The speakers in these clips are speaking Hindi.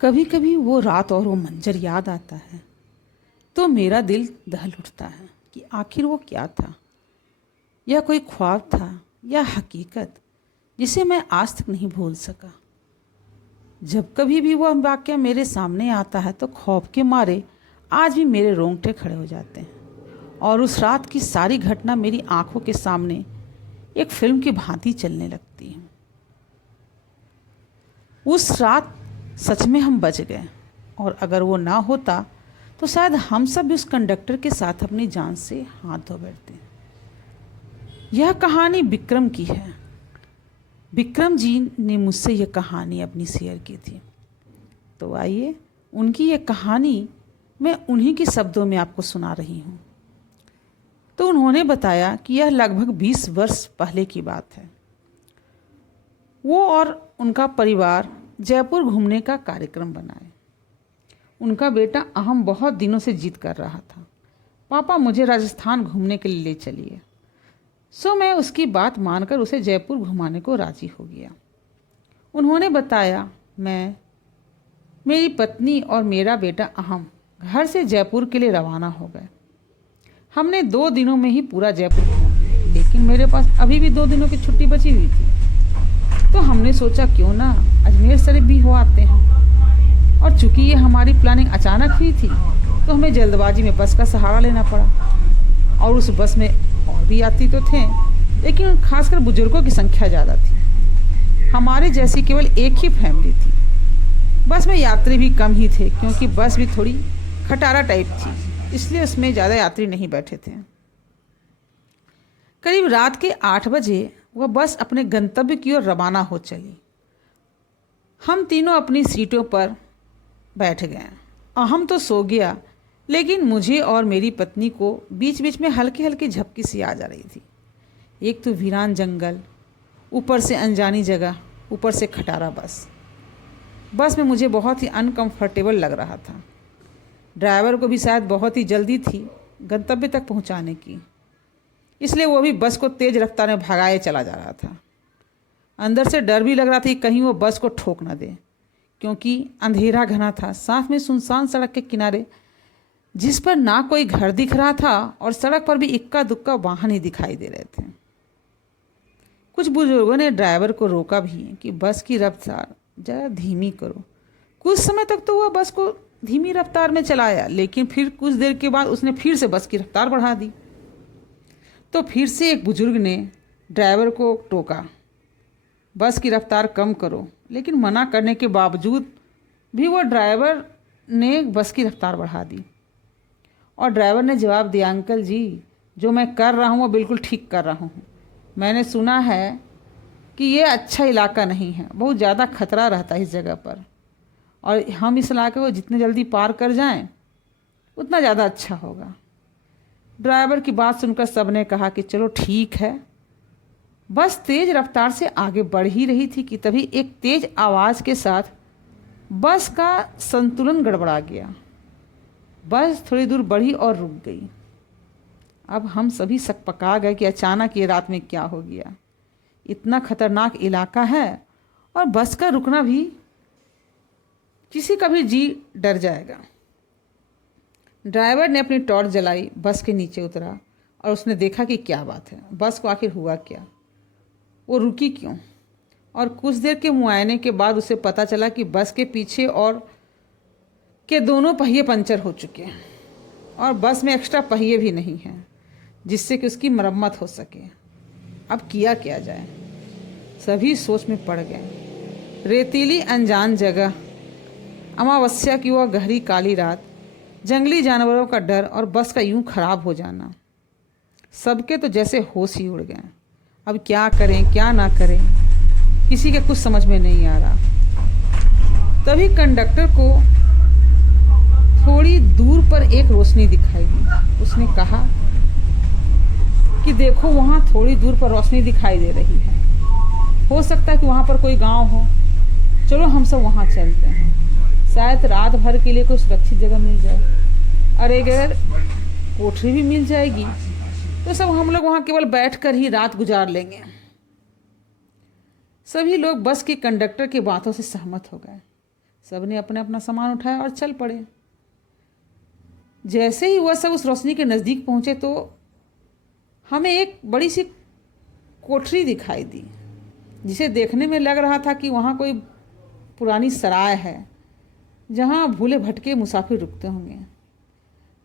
कभी कभी वो रात और वो मंजर याद आता है तो मेरा दिल दहल उठता है कि आखिर वो क्या था। यह कोई ख्वाब था या हकीकत जिसे मैं आज तक नहीं भूल सका। जब कभी भी वह वाक़या मेरे सामने आता है तो खौफ के मारे आज भी मेरे रोंगटे खड़े हो जाते हैं और उस रात की सारी घटना मेरी आंखों के सामने एक फिल्म की भांति चलने लगती है। उस रात सच में हम बच गए और अगर वो ना होता तो शायद हम सब भी उस कंडक्टर के साथ अपनी जान से हाथ धो बैठते। यह कहानी विक्रम की है। विक्रम जी ने मुझसे यह कहानी अपनी शेयर की थी, तो आइए उनकी यह कहानी मैं उन्हीं के शब्दों में आपको सुना रही हूँ। तो उन्होंने बताया कि यह लगभग 20 वर्ष पहले की बात है। वो और उनका परिवार जयपुर घूमने का कार्यक्रम बनाए। उनका बेटा अहम बहुत दिनों से जिद कर रहा था, पापा मुझे राजस्थान घूमने के लिए ले चलिए। सो मैं उसकी बात मानकर उसे जयपुर घुमाने को राजी हो गया। उन्होंने बताया, मैं, मेरी पत्नी और मेरा बेटा अहम घर से जयपुर के लिए रवाना हो गए। हमने 2 दिनों में ही पूरा जयपुर घूम लिया, लेकिन मेरे पास अभी भी 2 दिनों की छुट्टी बची हुई थी। तो हमने सोचा क्यों ना अजमेर शरीफ भी हो आते हैं। और चूंकि ये हमारी प्लानिंग अचानक हुई थी तो हमें जल्दबाजी में बस का सहारा लेना पड़ा। और उस बस में और भी यात्री तो थे, लेकिन खासकर बुजुर्गों की संख्या ज़्यादा थी। हमारे जैसी केवल एक ही फैमिली थी। बस में यात्री भी कम ही थे क्योंकि बस भी थोड़ी खटारा टाइप थी, इसलिए उसमें ज़्यादा यात्री नहीं बैठे थे। करीब रात के 8 बजे वह बस अपने गंतव्य की ओर रवाना हो चली। हम तीनों अपनी सीटों पर बैठ गए। अहम तो सो गया, लेकिन मुझे और मेरी पत्नी को बीच बीच में हल्की हल्की झपकी सी आ जा रही थी। एक तो वीरान जंगल, ऊपर से अनजानी जगह, ऊपर से खटारा बस। बस में मुझे बहुत ही अनकंफर्टेबल लग रहा था। ड्राइवर को भी शायद बहुत ही जल्दी थी गंतव्य तक पहुंचाने की, इसलिए वो भी बस को तेज़ रफ्तार में भगाए चला जा रहा था। अंदर से डर भी लग रहा था कि कहीं वो बस को ठोक ना दे, क्योंकि अंधेरा घना था। साथ में सुनसान सड़क के किनारे, जिस पर ना कोई घर दिख रहा था और सड़क पर भी इक्का दुक्का वाहन ही दिखाई दे रहे थे। कुछ बुजुर्गों ने ड्राइवर को रोका भी कि बस की रफ्तार ज़रा धीमी करो। कुछ समय तक तो वह बस को धीमी रफ्तार में चलाया, लेकिन फिर कुछ देर के बाद उसने फिर से बस की रफ्तार बढ़ा दी। तो फिर से एक बुजुर्ग ने ड्राइवर को टोका, बस की रफ्तार कम करो। लेकिन मना करने के बावजूद भी वो ड्राइवर ने बस की रफ्तार बढ़ा दी। और ड्राइवर ने जवाब दिया, अंकल जी, जो मैं कर रहा हूँ वो बिल्कुल ठीक कर रहा हूँ। मैंने सुना है कि ये अच्छा इलाका नहीं है, बहुत ज़्यादा खतरा रहता है इस जगह पर, और हम इस इलाके को जितने जल्दी पार कर जाएं उतना ज़्यादा अच्छा होगा। ड्राइवर की बात सुनकर सब ने कहा कि चलो ठीक है। बस तेज़ रफ्तार से आगे बढ़ ही रही थी कि तभी एक तेज़ आवाज़ के साथ बस का संतुलन गड़बड़ा गया। बस थोड़ी दूर बढ़ी और रुक गई। अब हम सभी सकपका गए कि अचानक ये रात में क्या हो गया। इतना खतरनाक इलाका है और बस का रुकना भी, किसी का भी जी डर जाएगा। ड्राइवर ने अपनी टॉर्च जलाई, बस के नीचे उतरा और उसने देखा कि क्या बात है, बस को आखिर हुआ क्या, वो रुकी क्यों। और कुछ देर के मुआयने के बाद उसे पता चला कि बस के पीछे और के दोनों पहिए पंचर हो चुके हैं और बस में एक्स्ट्रा पहिए भी नहीं हैं जिससे कि उसकी मरम्मत हो सके। अब किया क्या जाए, सभी सोच में पड़ गए। रेतीली अनजान जगह, अमावस्या की वह गहरी काली रात, जंगली जानवरों का डर और बस का यूं खराब हो जाना, सबके तो जैसे होश ही उड़ गए। अब क्या करें क्या ना करें, किसी के कुछ समझ में नहीं आ रहा। तभी कंडक्टर को थोड़ी दूर पर एक रोशनी दिखाई दी। उसने कहा कि देखो वहाँ थोड़ी दूर पर रोशनी दिखाई दे रही है, हो सकता है कि वहाँ पर कोई गांव हो, चलो हम सब वहाँ चलते हैं, शायद रात भर के लिए कोई सुरक्षित जगह मिल जाए। और अगर कोठरी भी मिल जाएगी तो सब हम लोग वहाँ केवल बैठकर ही रात गुजार लेंगे। सभी लोग बस के कंडक्टर की बातों से सहमत हो गए। सब ने अपना अपना सामान उठाया और चल पड़े। जैसे ही वह सब उस रोशनी के नज़दीक पहुँचे तो हमें एक बड़ी सी कोठरी दिखाई दी, जिसे देखने में लग रहा था कि वहाँ कोई पुरानी सराय है जहाँ भूले भटके मुसाफिर रुकते होंगे।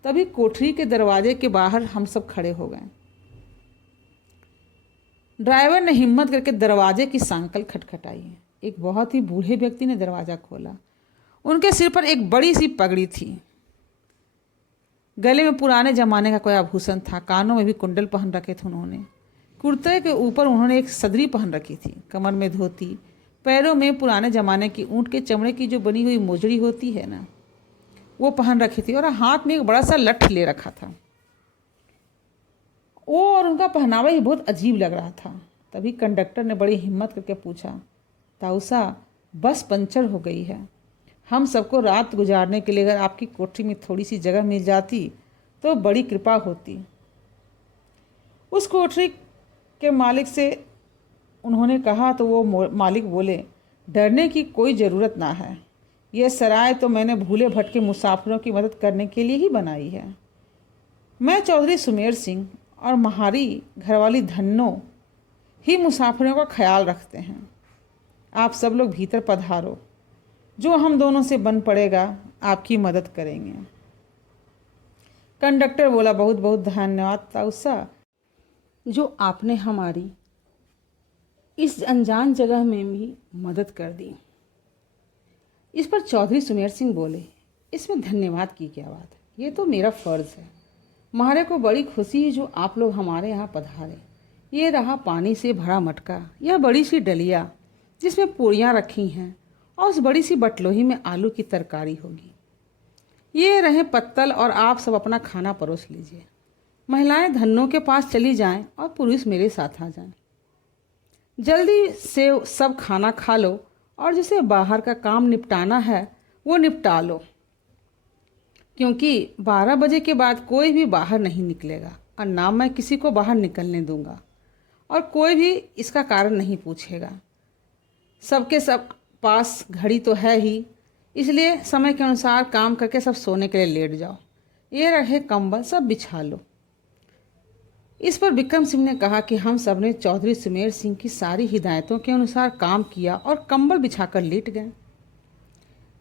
तभी कोठरी के दरवाजे के बाहर हम सब खड़े हो गए। ड्राइवर ने हिम्मत करके दरवाजे की सांकल खटखटाई। एक बहुत ही बूढ़े व्यक्ति ने दरवाज़ा खोला। उनके सिर पर एक बड़ी सी पगड़ी थी, गले में पुराने ज़माने का कोई आभूषण था, कानों में भी कुंडल पहन रखे थे उन्होंने। कुर्ते के ऊपर उन्होंने एक सदरी पहन रखी थी, कमर में धोती, पैरों में पुराने ज़माने की ऊँट के चमड़े की जो बनी हुई मोजड़ी होती है ना, वो पहन रखी थी, और हाथ में एक बड़ा सा लठ ले रखा था। वो और उनका पहनावा ही बहुत अजीब लग रहा था। तभी कंडक्टर ने बड़ी हिम्मत करके पूछा, ताऊसा, बस पंचर हो गई है। हम सबको रात गुजारने के लिए अगर आपकी कोठरी में थोड़ी सी जगह मिल जाती तो बड़ी कृपा होती। उस कोठरी के मालिक से उन्होंने कहा तो वो मालिक बोले, डरने की कोई ज़रूरत ना है, यह सराय तो मैंने भूले भटके मुसाफिरों की मदद करने के लिए ही बनाई है। मैं चौधरी सुमेर सिंह और महारी घरवाली धन्नो ही मुसाफिरों का ख्याल रखते हैं। आप सब लोग भीतर पधारो, जो हम दोनों से बन पड़ेगा आपकी मदद करेंगे। कंडक्टर बोला, बहुत बहुत धन्यवाद ताऊसा, जो आपने हमारी इस अनजान जगह में भी मदद कर दी। इस पर चौधरी सुमेर सिंह बोले, इसमें धन्यवाद की क्या बात है, ये तो मेरा फ़र्ज़ है। हमारे को बड़ी खुशी है जो आप लोग हमारे यहाँ पधारे। ये रहा पानी से भरा मटका, यह बड़ी सी डलिया जिसमें पूरियाँ रखी हैं, और उस बड़ी सी बटलोही में आलू की तरकारी होगी। ये रहे पत्तल, और आप सब अपना खाना परोस लीजिए। महिलाएं धन्नों के पास चली जाएं और पुरुष मेरे साथ आ जाएं। जल्दी से सब खाना खा लो, और जिसे बाहर का काम निपटाना है वो निपटा लो, क्योंकि 12 बजे के बाद कोई भी बाहर नहीं निकलेगा, और ना मैं किसी को बाहर निकलने दूंगा, और कोई भी इसका कारण नहीं पूछेगा। सबके सब पास घड़ी तो है ही, इसलिए समय के अनुसार काम करके सब सोने के लिए लेट जाओ। ये रहे कंबल, सब बिछा लो। इस पर विक्रम सिंह ने कहा कि हम सब ने चौधरी सुमेर सिंह की सारी हिदायतों के अनुसार काम किया और कंबल बिछाकर लेट गए।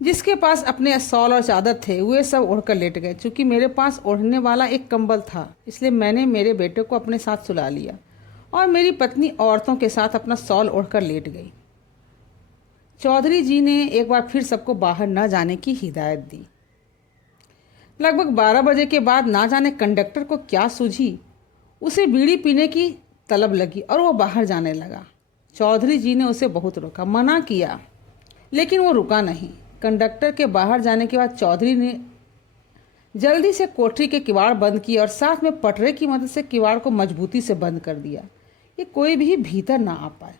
जिसके पास अपने शॉल और चादर थे वे सब ओढ़कर लेट गए। चूँकि मेरे पास ओढ़ने वाला एक कंबल था, इसलिए मैंने मेरे बेटे को अपने साथ सुला लिया, और मेरी पत्नी औरतों के साथ अपना शॉल ओढ़कर लेट गई। चौधरी जी ने एक बार फिर सबको बाहर न जाने की हिदायत दी। लगभग 12 बजे के बाद ना जाने कंडक्टर को क्या सूझी, उसे बीड़ी पीने की तलब लगी और वो बाहर जाने लगा। चौधरी जी ने उसे बहुत रोका, मना किया, लेकिन वो रुका नहीं। कंडक्टर के बाहर जाने के बाद चौधरी ने जल्दी से कोठरी के किवाड़ बंद किए और साथ में पटरे की मदद से किवाड़ को मजबूती से बंद कर दिया कि कोई भी भीतर ना आ पाए।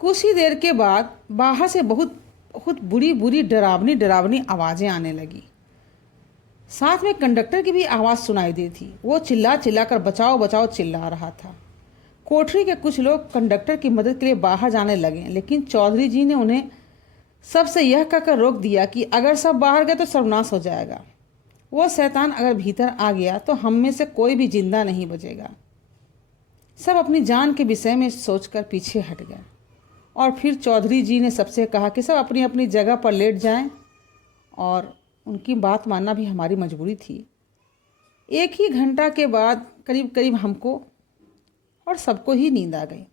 कुछ ही देर के बाद बाहर से बहुत बहुत बुरी बुरी डरावनी आवाज़ें आने लगी। साथ में कंडक्टर की भी आवाज़ सुनाई दी थी। वो चिल्ला चिल्ला कर बचाओ बचाओ चिल्ला रहा था। कोठरी के कुछ लोग कंडक्टर की मदद के लिए बाहर जाने लगे, लेकिन चौधरी जी ने उन्हें सबसे यह कहकर रोक दिया कि अगर सब बाहर गए तो सर्वनाश हो जाएगा। वो शैतान अगर भीतर आ गया तो हम में से कोई भी जिंदा नहीं बचेगा। सब अपनी जान के विषय में सोचकर पीछे हट गए, और फिर चौधरी जी ने सबसे कहा कि सब अपनी अपनी जगह पर लेट जाएं, और उनकी बात मानना भी हमारी मजबूरी थी। 1 ही घंटा के बाद करीब करीब हमको और सबको ही नींद आ गई,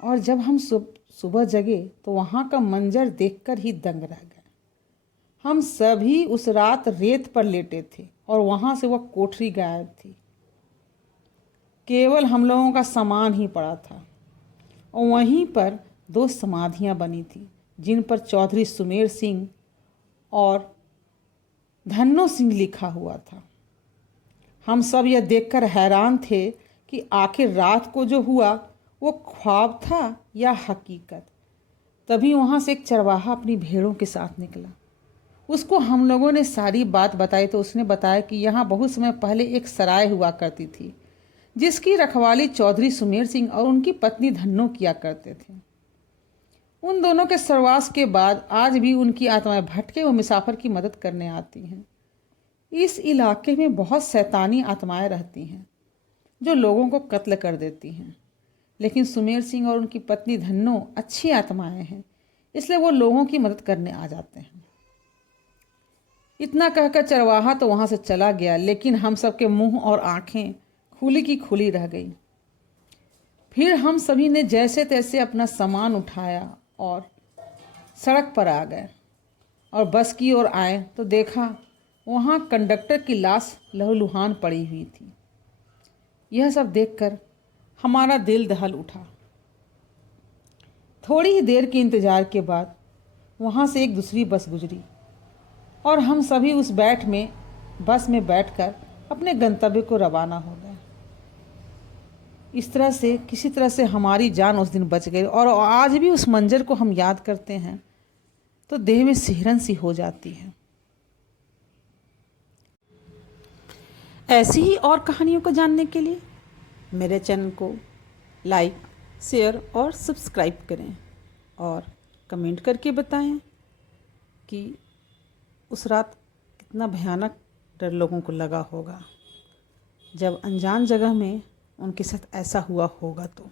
और जब हम सुबह जगे तो वहाँ का मंजर देखकर ही दंग रह गए। हम सभी उस रात रेत पर लेटे थे और वहाँ से वह कोठरी गायब थी। केवल हम लोगों का सामान ही पड़ा था, और वहीं पर 2 समाधियाँ बनी थी जिन पर चौधरी सुमेर सिंह और धन्नो सिंह लिखा हुआ था। हम सब यह देखकर हैरान थे कि आखिर रात को जो हुआ वो ख्वाब था या हकीकत। तभी वहाँ से एक चरवाहा अपनी भेड़ों के साथ निकला। उसको हम लोगों ने सारी बात बताई तो उसने बताया कि यहाँ बहुत समय पहले एक सराय हुआ करती थी, जिसकी रखवाली चौधरी सुमेर सिंह और उनकी पत्नी धन्नो किया करते थे। उन दोनों के सहवास के बाद आज भी उनकी आत्माएं भटके व मुसाफिर की मदद करने आती हैं। इस इलाके में बहुत शैतानी आत्माएं रहती हैं जो लोगों को कत्ल कर देती हैं, लेकिन सुमेर सिंह और उनकी पत्नी धन्नो अच्छी आत्माएं हैं, इसलिए वो लोगों की मदद करने आ जाते हैं। इतना कहकर चरवाहा तो वहाँ से चला गया, लेकिन हम सबके मुंह और आंखें खुली की खुली रह गई। फिर हम सभी ने जैसे तैसे अपना सामान उठाया और सड़क पर आ गए और बस की ओर आए तो देखा वहाँ कंडक्टर की लाश लहूलुहान पड़ी हुई थी। यह सब देखकर हमारा दिल दहल उठा। थोड़ी ही देर के इंतज़ार के बाद वहाँ से एक दूसरी बस गुजरी और हम सभी उस बस में बैठकर अपने गंतव्य को रवाना हो गए। इस तरह से किसी तरह से हमारी जान उस दिन बच गई और आज भी उस मंजर को हम याद करते हैं तो देह में सिहरन सी हो जाती है। ऐसी ही और कहानियों को जानने के लिए मेरे चैनल को लाइक, शेयर और सब्सक्राइब करें और कमेंट करके बताएं कि उस रात कितना भयानक डर लोगों को लगा होगा जब अनजान जगह में उनके साथ ऐसा हुआ होगा तो।